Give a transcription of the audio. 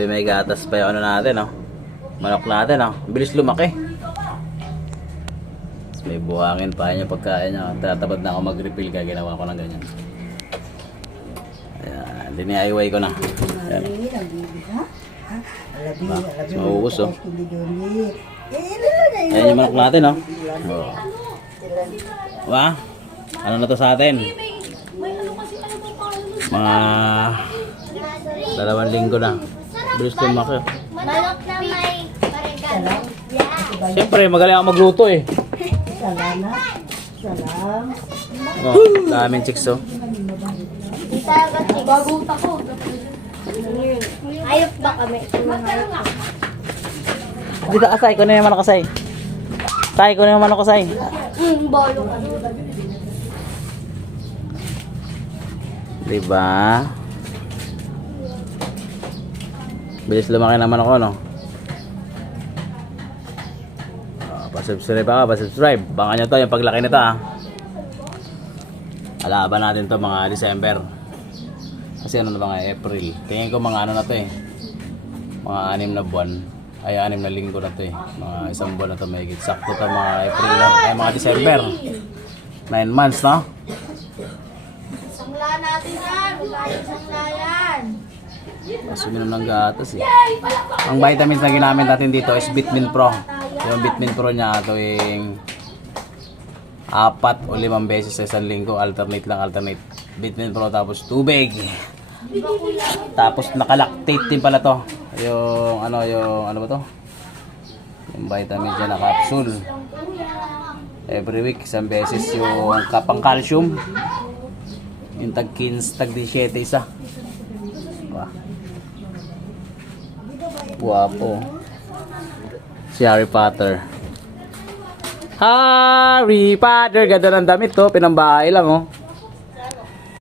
May gatas pa yung ano natin, no? Manok natin, no? Bilis lumaki. Tapos may buhangin pa yung pagkain niya. Tatabad na ako mag-refill kaya ginawa ko ng ganyan. Ayan, diniayway ko na. Ayan. Mas mauubos, oh. Ayan yung manok natin, no? Oh. Diba? Ano na to sa atin? Mga 2 linggo na. Bilis lumaki. Manok na may paregalo. Yeah. Siyempre, magaling ako magluto eh. Oh, daming chicks, oh. Baguta ko. Ayok ba kami? Dito, asay ko na yung manok, asay. Asay ko na yung manok, asay. Bolo ka. Diba? Bilis lumaki naman ako, no? Pa-subscribe ako, pa-subscribe. Baka nyo to, yung paglaki nito, ha? Alaban natin to mga December. Kasi ano na ba nga, April. Tingin ko mga ano na to eh. Mga 6 na buwan. Ay, 6 na linggo na to eh. Mga 1 buwan na to, may sakto to mga April na. Ay, mga December. 9 months, no? Sangla natin yan. Huwag sangla yan. Mas uminom ng gatas eh. Ang vitamins na ginamit natin dito is Vitamin Pro. Yung Vitamin Pro niya tuwing 4 o 5 beses sa isang linggo. Alternate lang, alternate. Vitamin Pro tapos tubig. Tapos nakalactate din pala to. Yung ano ba to? Yung vitamins niya na capsule. Every week, 1 beses yung kapang calcium. Yung tag 15, tag 17 isa. Wah. Guwapo. Si Harry Potter. Harry Potter, ganda ng damit to, pinambahay lang, oh.